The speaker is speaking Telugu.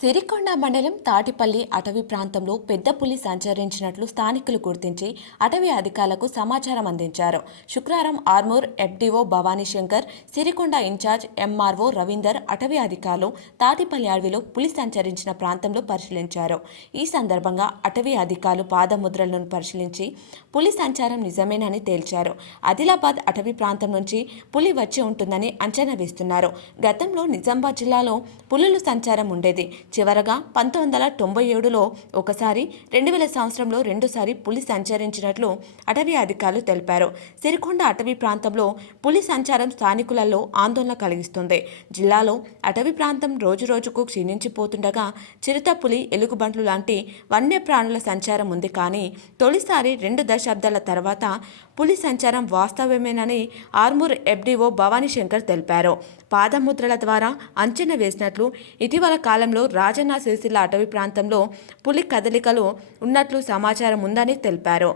సిరికొండ మండలం తాటిపల్లి అటవీ ప్రాంతంలో పెద్ద పులి సంచరించినట్లు స్థానికులు గుర్తించి అటవీ అధికారులకు సమాచారం అందించారు. శుక్రవారం Armoor FDO Bhavani Shankar Sirikonda incharge MRO Ravinder అటవీ అధికారులు తాటిపల్లి అడవిలో పులి సంచరించిన ప్రాంతంలో పరిశీలించారు. ఈ సందర్భంగా అటవీ అధికారులు పాదముద్రలను పరిశీలించి పులి సంచారం నిజమేనని తేల్చారు. ఆదిలాబాద్ అటవీ ప్రాంతం నుంచి పులి వచ్చి ఉంటుందని అంచనా వేస్తున్నారు. గతంలో నిజామాబాద్ జిల్లాలో పులుల సంచారం ఉండేది. చివరగా పంతొమ్మిది వందల తొంభై ఏడులో ఒకసారి రెండు వేల సంవత్సరంలో రెండుసారి పులి సంచరించినట్లు అటవీ అధికారులు తెలిపారు. సిరికొండ అటవీ ప్రాంతంలో పులి సంచారం స్థానికులలో ఆందోళన కలిగిస్తుంది. జిల్లాలో అటవీ ప్రాంతం రోజురోజుకు క్షీణించిపోతుండగా చిరుత పులి ఎలుగుబంట్లు లాంటి వన్యప్రాణుల సంచారం ఉంది కానీ తొలిసారి రెండు దశాబ్దాల తర్వాత పులి సంచారం వాస్తవమేనని ఆర్మూర్ ఎఫ్డీఓ భవానీ శంకర్ తెలిపారు. పాదముద్రల ద్వారా అంచనా వేసినట్లు ఇటీవల కాలంలో రాజన్న సిరిసిల్ల అటవీ ప్రాంతంలో పులి కదలికలు ఉన్నట్లు సమాచారం ఉందని తెలిపారు.